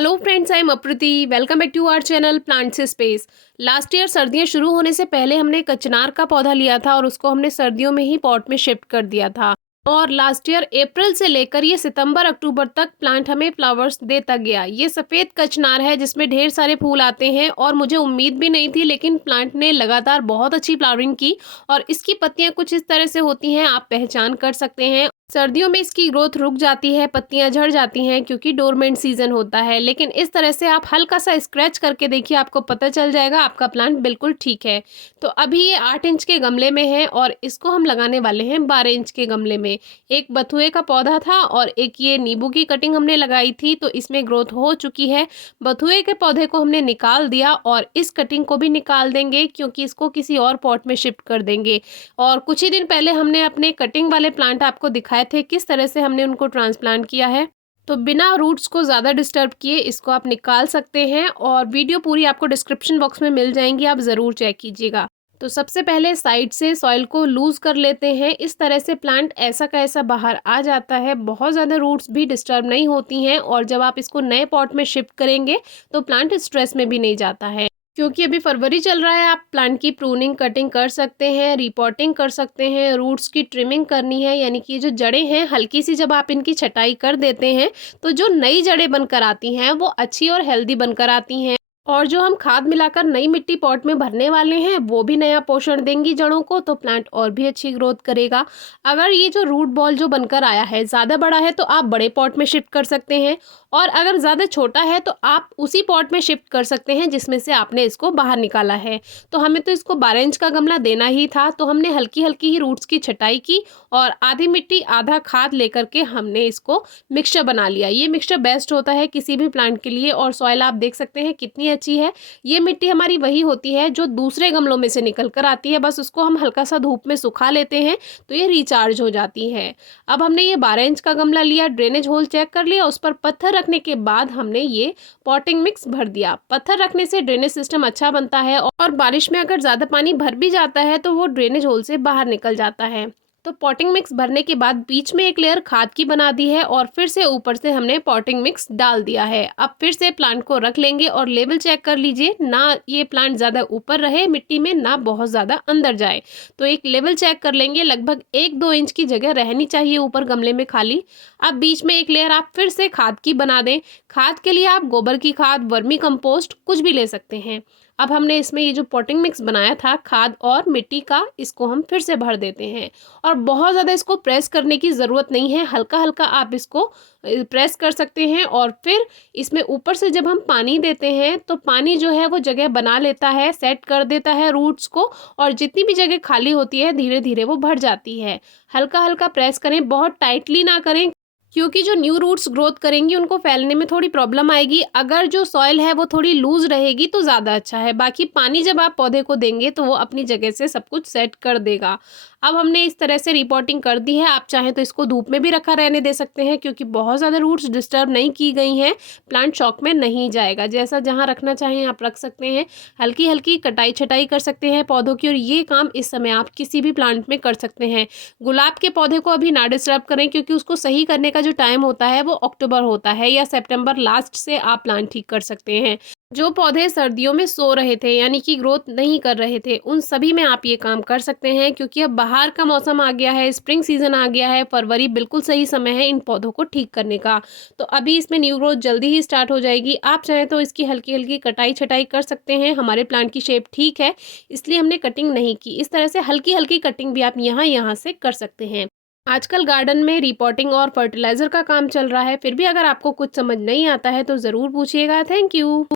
Hello friends, I am Aprati. Welcome back to our channel plant से space. Last year सर्दियां शुरू होने से पहले हमने कचनार का पौधा लिया था और उसको हमने सर्दियों में ही पॉट में शिफ्ट कर दिया था। और लास्ट ईयर अप्रैल से लेकर ये सितंबर अक्टूबर तक प्लांट हमें फ्लावर्स देता गया। ये सफ़ेद कचनार है जिसमें ढेर सारे फूल आते हैं और मुझे उम्मीद भी नहीं थी, लेकिन प्लांट ने लगातार बहुत अच्छी फ्लावरिंग की। और इसकी पत्तियां कुछ इस तरह से होती हैं, आप पहचान कर सकते हैं। सर्दियों में इसकी ग्रोथ रुक जाती है, पत्तियां झड़ जाती हैं क्योंकि डोरमेंट सीजन होता है, लेकिन इस तरह से आप हल्का सा स्क्रैच करके देखिए, आपको पता चल जाएगा आपका प्लांट बिल्कुल ठीक है। तो अभी ये 8 इंच के गमले में है और इसको हम लगाने वाले हैं 12 इंच के गमले में। एक बथुए का पौधा था और एक ये नींबू की कटिंग हमने लगाई थी, तो इसमें ग्रोथ हो चुकी है। बथुए के पौधे को हमने निकाल दिया और इस कटिंग को भी निकाल देंगे क्योंकि इसको किसी और पॉट में शिफ्ट कर देंगे। और कुछ ही दिन पहले हमने अपने कटिंग वाले प्लांट आपको दिखाए थे किस तरह से हमने उनको ट्रांसप्लांट किया है। तो बिना रूट्स को ज़्यादा डिस्टर्ब किए इसको आप निकाल सकते हैं और वीडियो पूरी आपको डिस्क्रिप्शन बॉक्स में मिल जाएंगी, आप ज़रूर चेक कीजिएगा। तो सबसे पहले साइड से सॉइल को लूज कर लेते हैं। इस तरह से प्लांट ऐसा का ऐसा बाहर आ जाता है, बहुत ज़्यादा रूट्स भी डिस्टर्ब नहीं होती हैं। और जब आप इसको नए पॉट में शिफ्ट करेंगे तो प्लांट स्ट्रेस में भी नहीं जाता है। क्योंकि अभी फरवरी चल रहा है, आप प्लांट की प्रूनिंग कटिंग कर सकते हैं, रिपोर्टिंग कर सकते हैं, रूट्स की ट्रिमिंग करनी है, यानी कि जो जड़ें हैं हल्की सी जब आप इनकी छटाई कर देते हैं तो जो नई जड़ें बनकर आती हैं वो अच्छी और हेल्दी बनकर आती हैं। और जो हम खाद मिलाकर नई मिट्टी पॉट में भरने वाले हैं वो भी नया पोषण देंगी जड़ों को, तो प्लांट और भी अच्छी ग्रोथ करेगा। अगर ये जो रूट बॉल जो बनकर आया है ज़्यादा बड़ा है तो आप बड़े पॉट में शिफ्ट कर सकते हैं, और अगर ज़्यादा छोटा है तो आप उसी पॉट में शिफ्ट कर सकते हैं जिसमें से आपने इसको बाहर निकाला है। तो हमें तो इसको 12 इंच का गमला देना ही था, तो हमने हल्की हल्की ही रूट्स की छटाई की और आधी मिट्टी आधा खाद लेकर के हमने इसको मिक्सचर बना लिया। ये मिक्सचर बेस्ट होता है किसी भी प्लांट के लिए। और सॉइल आप देख सकते हैं कितनी अच्छी है। ये मिट्टी हमारी वही होती है जो दूसरे गमलों में से निकल कर आती है, बस उसको हम हल्का सा धूप में सुखा लेते हैं तो ये रिचार्ज हो जाती है। अब हमने ये 12 इंच का गमला लिया, ड्रेनेज होल चेक कर लिया, उस पर पत्थर रखने के बाद हमने ये पॉटिंग मिक्स भर दिया। पत्थर रखने से ड्रेनेज सिस्टम अच्छा बनता है और बारिश में अगर ज़्यादा पानी भर भी जाता है तो वो ड्रेनेज होल से बाहर निकल जाता है। तो पॉटिंग मिक्स भरने के बाद बीच में एक लेयर खाद की बना दी है और फिर से ऊपर से हमने पॉटिंग मिक्स डाल दिया है। अब फिर से प्लांट को रख लेंगे और लेवल चेक कर लीजिए, ना ये प्लांट ज़्यादा ऊपर रहे मिट्टी में, ना बहुत ज़्यादा अंदर जाए। तो एक लेवल चेक कर लेंगे, लगभग 1-2 इंच की जगह रहनी चाहिए ऊपर गमले में खाली। अब बीच में एक लेयर आप फिर से खाद की बना दें। खाद के लिए आप गोबर की खाद, वर्मी कंपोस्ट कुछ भी ले सकते हैं। अब हमने इसमें ये जो पॉटिंग मिक्स बनाया था खाद और मिट्टी का, इसको हम फिर से भर देते हैं। और बहुत ज़्यादा इसको प्रेस करने की ज़रूरत नहीं है, हल्का हल्का आप इसको प्रेस कर सकते हैं। और फिर इसमें ऊपर से जब हम पानी देते हैं तो पानी जो है वो जगह बना लेता है, सेट कर देता है रूट्स को, और जितनी भी जगह खाली होती है धीरे धीरे वो भर जाती है। हल्का हल्का प्रेस करें, बहुत टाइटली ना करें, क्योंकि जो न्यू रूट्स ग्रोथ करेंगी उनको फैलने में थोड़ी प्रॉब्लम आएगी। अगर जो सॉइल है वो थोड़ी लूज रहेगी तो ज़्यादा अच्छा है। बाकी पानी जब आप पौधे को देंगे तो वो अपनी जगह से सब कुछ सेट कर देगा। अब हमने इस तरह से रिपोर्टिंग कर दी है। आप चाहें तो इसको धूप में भी रखा रहने दे सकते हैं, क्योंकि बहुत ज़्यादा रूट्स डिस्टर्ब नहीं की गई हैं, प्लांट शॉक में नहीं जाएगा। जैसा जहाँ रखना चाहें आप रख सकते हैं। हल्की हल्की कटाई छटाई कर सकते हैं पौधों की, और ये काम इस समय आप किसी भी प्लांट में कर सकते हैं। गुलाब के पौधे को अभी ना डिस्टर्ब करें, क्योंकि उसको सही करने का जो टाइम होता है वो अक्टूबर होता है, या सितंबर लास्ट से आप प्लांट ठीक कर सकते हैं। जो पौधे सर्दियों में सो रहे थे यानी कि ग्रोथ नहीं कर रहे थे, उन सभी में आप ये काम कर सकते हैं, क्योंकि अब बाहर का मौसम आ गया है, स्प्रिंग सीजन आ गया है। फरवरी बिल्कुल सही समय है इन पौधों को ठीक करने का। तो अभी इसमें न्यू ग्रोथ जल्दी ही स्टार्ट हो जाएगी। आप चाहें तो इसकी हल्की हल्की कटाई छटाई कर सकते हैं। हमारे प्लांट की शेप ठीक है इसलिए हमने कटिंग नहीं की। इस तरह से हल्की हल्की कटिंग भी आप यहाँ से कर सकते हैं। आजकल गार्डन में रिपोर्टिंग और फर्टिलाइजर का काम चल रहा है, फिर भी अगर आपको कुछ समझ नहीं आता है तो ज़रूर पूछिएगा। Thank you.